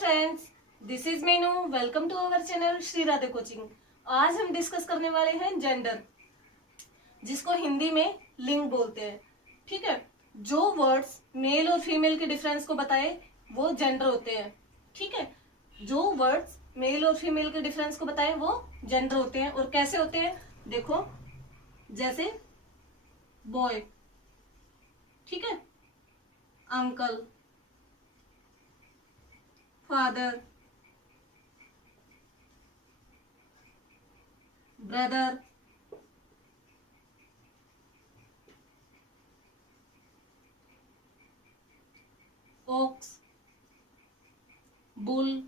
Friends, this is Meenu. Welcome to our channel Shri Radhe coaching. आज हम discuss करने वाले हैं जेंडर, जिसको हिंदी में लिंग बोलते हैं। ठीक है, जो वर्ड्स मेल और फीमेल के डिफरेंस को बताए वो जेंडर होते हैं। ठीक है, जो वर्ड्स मेल और फीमेल के डिफरेंस को बताए वो जेंडर होते हैं। और कैसे होते हैं देखो, जैसे बॉय, ठीक है, uncle, father, brother, ox, bull,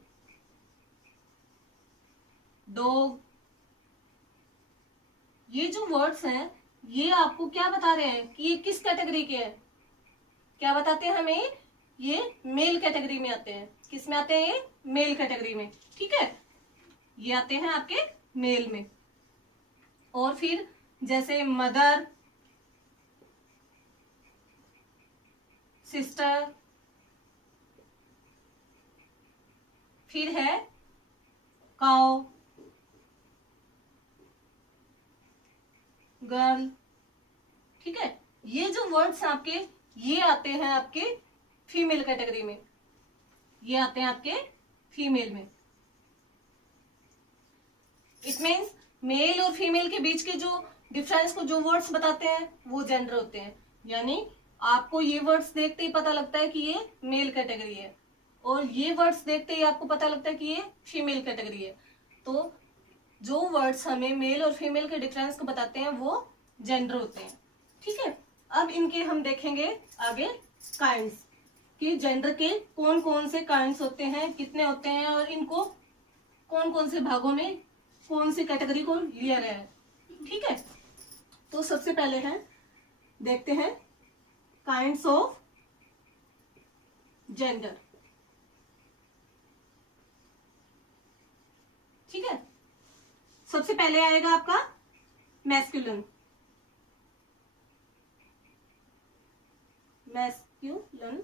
dog. ये जो वर्ड्स हैं ये आपको क्या बता रहे हैं कि ये किस कैटेगरी के हैं। क्या बताते हैं हमें, ये मेल कैटेगरी में आते हैं। किस में आते हैं ये? मेल कैटेगरी में। ठीक है, ये आते हैं आपके मेल में। और फिर जैसे मदर, सिस्टर, फिर है काउ, गर्ल। ठीक है, ये जो वर्ड्स हैं आपके, ये आते हैं आपके फीमेल कैटेगरी में। ये आते हैं आपके फीमेल में। इट मीन्स मेल और फीमेल के बीच के जो डिफरेंस को जो वर्ड्स बताते हैं वो जेंडर होते हैं। यानी आपको ये वर्ड्स देखते ही पता लगता है कि ये मेल कैटेगरी है, और ये वर्ड्स देखते ही आपको पता लगता है कि ये फीमेल कैटेगरी है। तो जो वर्ड्स हमें मेल और फीमेल के डिफरेंस को बताते हैं वो जेंडर होते हैं। ठीक है, अब इनके हम देखेंगे आगे काइंड्स, कि जेंडर के कौन कौन से काइंड्स होते हैं, कितने होते हैं, और इनको कौन कौन से भागों में कौन सी कैटेगरी को लिया गया है। ठीक है, तो सबसे पहले है देखते हैं काइंड्स ऑफ जेंडर। ठीक है, सबसे पहले आएगा आपका मैस्कुलिन। Masculine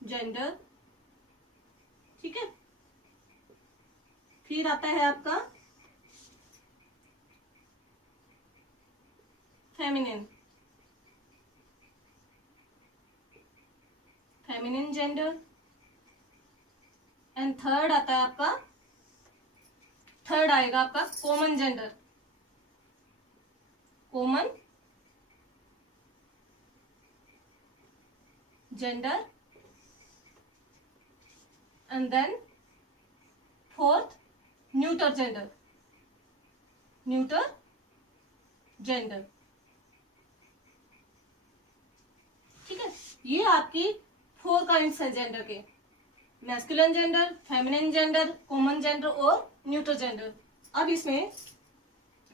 gender. ठीक है, फिर आता है आपका feminine, feminine gender. And third आता है आपका, थर्ड आएगा आपका common gender, common gender. And then fourth neuter gender, neuter gender. ठीक है, ये आपकी 4 काइंड्स हैं जेंडर के: masculine gender, feminine gender, common gender और न्यूट्रल जेंडर। अब इसमें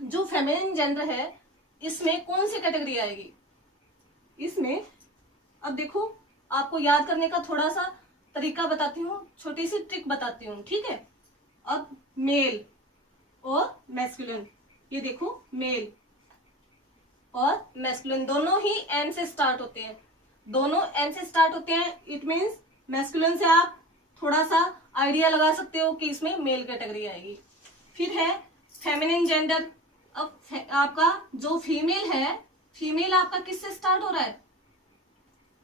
जो फेमिनिन जेंडर है इसमें कौन सी कैटेगरी आएगी? इसमें अब देखो, आपको याद करने का थोड़ा सा तरीका बताती हूँ, छोटी सी ट्रिक बताती हूँ। ठीक है, अब मेल और मैस्कुलिन, ये देखो मेल और मैस्कुलिन दोनों ही एन से स्टार्ट होते हैं, दोनों एन से स्टार्ट होते हैं। इट मीन्स मैस्कुलिन से आप थोड़ा सा आइडिया लगा सकते हो कि इसमें मेल कैटेगरी आएगी। फिर है फेमिनिन जेंडर। अब आपका जो फीमेल है, फीमेल आपका किससे स्टार्ट हो रहा है?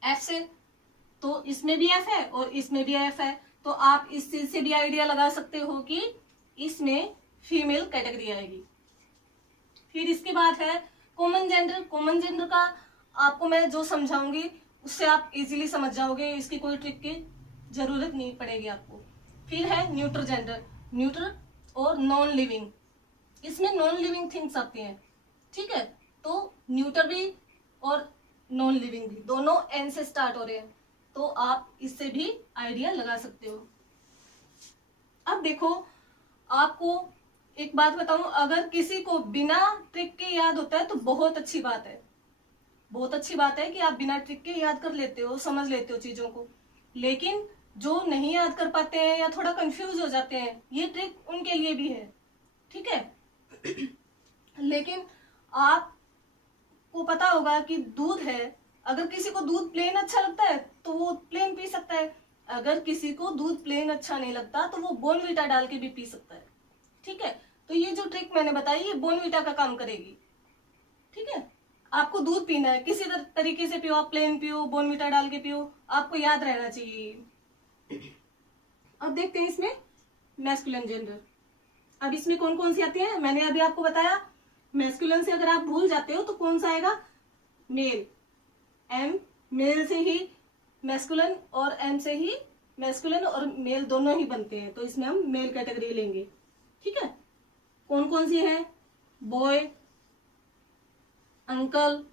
एफ से। तो इसमें भी एफ है और इसमें भी एफ है, तो आप इस चीज से भी आइडिया लगा सकते हो कि इसमें फीमेल कैटेगरी आएगी। फिर इसके बाद है कॉमन जेंडर। कॉमन जेंडर का आपको मैं जो समझाऊंगी उससे आप इजीली समझ जाओगे, इसकी कोई ट्रिक की जरूरत नहीं पड़ेगी आपको। फिर है न्यूट्रल जेंडर, न्यूट्रल और नॉन लिविंग। इसमें नॉन लिविंग थिंग्स आती हैं। ठीक है, तो न्यूट्रल भी और नॉन लिविंग भी दोनों एन से स्टार्ट हो रहे हैं, तो आप इससे भी आइडिया लगा सकते हो। अब देखो, आपको एक बात बताऊं, अगर किसी को बिना ट्रिक के याद होता है तो बहुत अच्छी बात है। बहुत अच्छी बात है कि आप बिना ट्रिक के याद कर लेते हो, समझ लेते हो चीजों को। लेकिन जो नहीं याद कर पाते हैं या थोड़ा कंफ्यूज हो जाते हैं, ये ट्रिक उनके लिए भी है। ठीक है लेकिन आपको पता होगा कि दूध है, अगर किसी को दूध प्लेन अच्छा लगता है तो वो प्लेन पी सकता है, अगर किसी को दूध प्लेन अच्छा नहीं लगता तो वो बोर्नवीटा डाल के भी पी सकता है। ठीक है, तो ये जो ट्रिक मैंने बताई ये बोर्नवीटा का काम करेगी। ठीक है, आपको दूध पीना है, किसी तरीके से पियो, आप प्लेन पियो, बोर्नवीटा डाल के पियो, आपको याद रहना चाहिए। अब देखते हैं इसमें मैस्कुलिन जेंडर। अब इसमें कौन कौन सी आती है, मैंने अभी आपको बताया। मैस्कुलिन से अगर आप भूल जाते हो तो कौन सा आएगा, मेल। एम, मेल से ही मैस्कुलिन और एम से ही मैस्कुलिन और मेल दोनों ही बनते हैं, तो इसमें हम मेल कैटेगरी लेंगे। ठीक है, कौन कौन सी है, boy, uncle,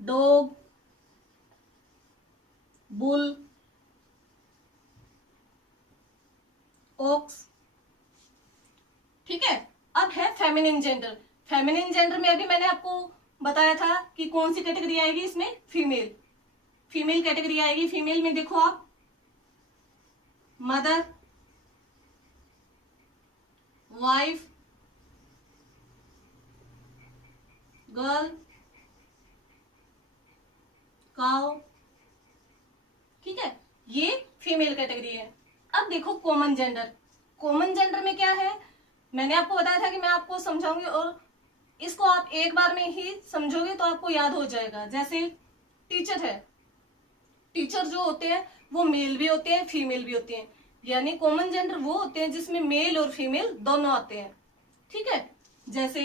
dog, bull, ox. ठीक है, अब है फेमिनिन जेंडर। फेमिनिन जेंडर में अभी मैंने आपको बताया था कि कौन सी कैटेगरी आएगी इसमें, फीमेल। फीमेल कैटेगरी आएगी। फीमेल में देखो आप, मदर, वाइफ, गर्ल, काउ। ठीक है, ये फीमेल कैटेगरी है। अब देखो कॉमन जेंडर। कॉमन जेंडर में क्या है, मैंने आपको बताया था कि मैं आपको समझाऊंगी और इसको आप एक बार में ही समझोगे तो आपको याद हो जाएगा। जैसे टीचर है, टीचर जो होते हैं वो मेल भी होते हैं, फीमेल भी होते हैं। यानी कॉमन जेंडर वो होते हैं जिसमें मेल और फीमेल दोनों आते हैं। ठीक है, जैसे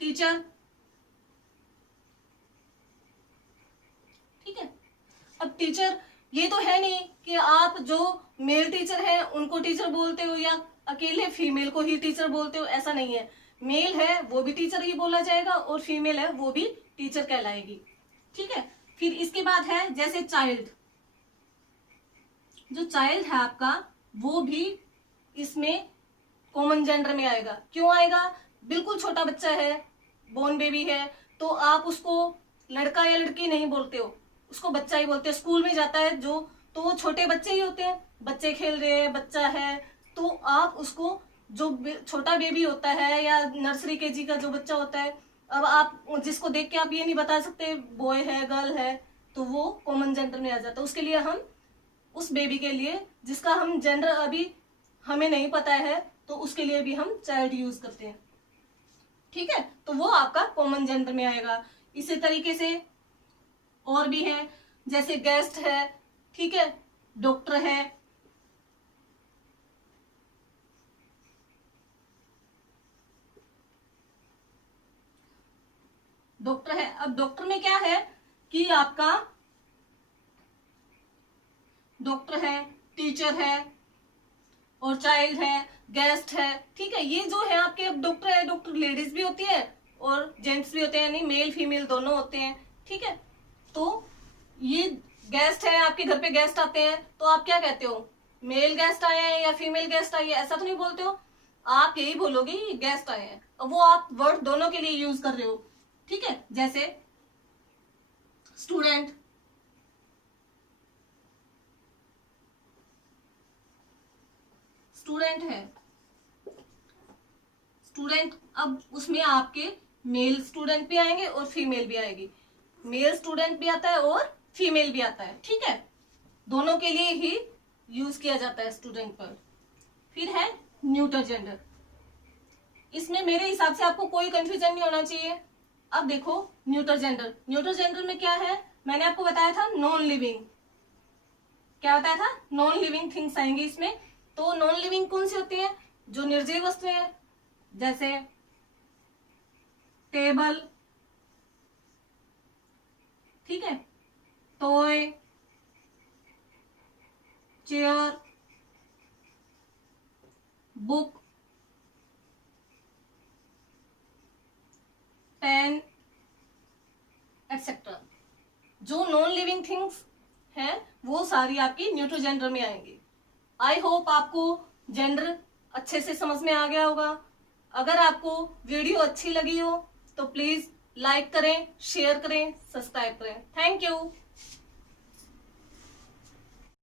टीचर। ठीक है, अब टीचर ये तो है नहीं कि आप जो मेल टीचर हैं उनको टीचर बोलते हो या अकेले फीमेल को ही टीचर बोलते हो, ऐसा नहीं है। मेल है वो भी टीचर ही बोला जाएगा और फीमेल है वो भी टीचर कहलाएगी। ठीक है, फिर इसके बाद है जैसे चाइल्ड। जो चाइल्ड है आपका वो भी इसमें कॉमन जेंडर में आएगा। क्यों आएगा, बिल्कुल छोटा बच्चा है, बोर्न बेबी है, तो आप उसको लड़का या लड़की नहीं बोलते हो, उसको बच्चा ही बोलते हैं। स्कूल में जाता है जो, तो वो छोटे बच्चे ही होते हैं, बच्चे खेल रहे हैं, बच्चा है, तो आप उसको, जो छोटा बेबी होता है या नर्सरी केजी का जो बच्चा होता है, अब आप जिसको देख के आप ये नहीं बता सकते बॉय है गर्ल है, तो वो कॉमन जेंडर में आ जाता है। उसके लिए हम उस बेबी के लिए जिसका हम जेंडर अभी हमें नहीं पता है, तो उसके लिए भी हम चाइल्ड यूज करते हैं। ठीक है, तो वो आपका कॉमन जेंडर में आएगा। इसी तरीके से और भी है, जैसे गेस्ट है, ठीक है, डॉक्टर है, डॉक्टर है। अब डॉक्टर में क्या है कि आपका डॉक्टर है, टीचर है और चाइल्ड है, गेस्ट है। ठीक है, ये जो है आपके, अब डॉक्टर है, डॉक्टर लेडीज भी होती है और जेंट्स भी होते हैं, यानी मेल फीमेल दोनों होते हैं। ठीक है, तो ये गेस्ट है, आपके घर पे गेस्ट आते हैं, तो आप क्या कहते हो, मेल गेस्ट आए हैं या फीमेल गेस्ट आई है, ऐसा तो नहीं बोलते हो, आप यही बोलोगे गेस्ट आए हैं। अब वो आप वर्ड दोनों के लिए यूज कर रहे हो। ठीक है, जैसे स्टूडेंट, स्टूडेंट है, स्टूडेंट, अब उसमें आपके मेल स्टूडेंट भी आएंगे और फीमेल भी आएगी। मेल स्टूडेंट भी आता है और फीमेल भी आता है। ठीक है, दोनों के लिए ही यूज किया जाता है स्टूडेंट पर। फिर है न्यूटर जेंडर। इसमें मेरे हिसाब से आपको कोई कंफ्यूजन नहीं होना चाहिए। अब देखो न्यूटर जेंडर। न्यूटर जेंडर में क्या है, मैंने आपको बताया था नॉन लिविंग। क्या बताया था, नॉन लिविंग थिंग्स आएंगे इसमें। तो नॉन लिविंग कौन सी होती है, जो निर्जीव वस्तुएं हैं, जैसे टेबल, ठीक है, toy, chair, book, pen, etcetera. जो नॉन लिविंग थिंग्स हैं वो सारी आपकी न्यूट्रल जेंडर में आएंगी। आई होप आपको जेंडर अच्छे से समझ में आ गया होगा। अगर आपको वीडियो अच्छी लगी हो तो प्लीज लाइक करें, शेयर करें, सब्सक्राइब करें। Thank you.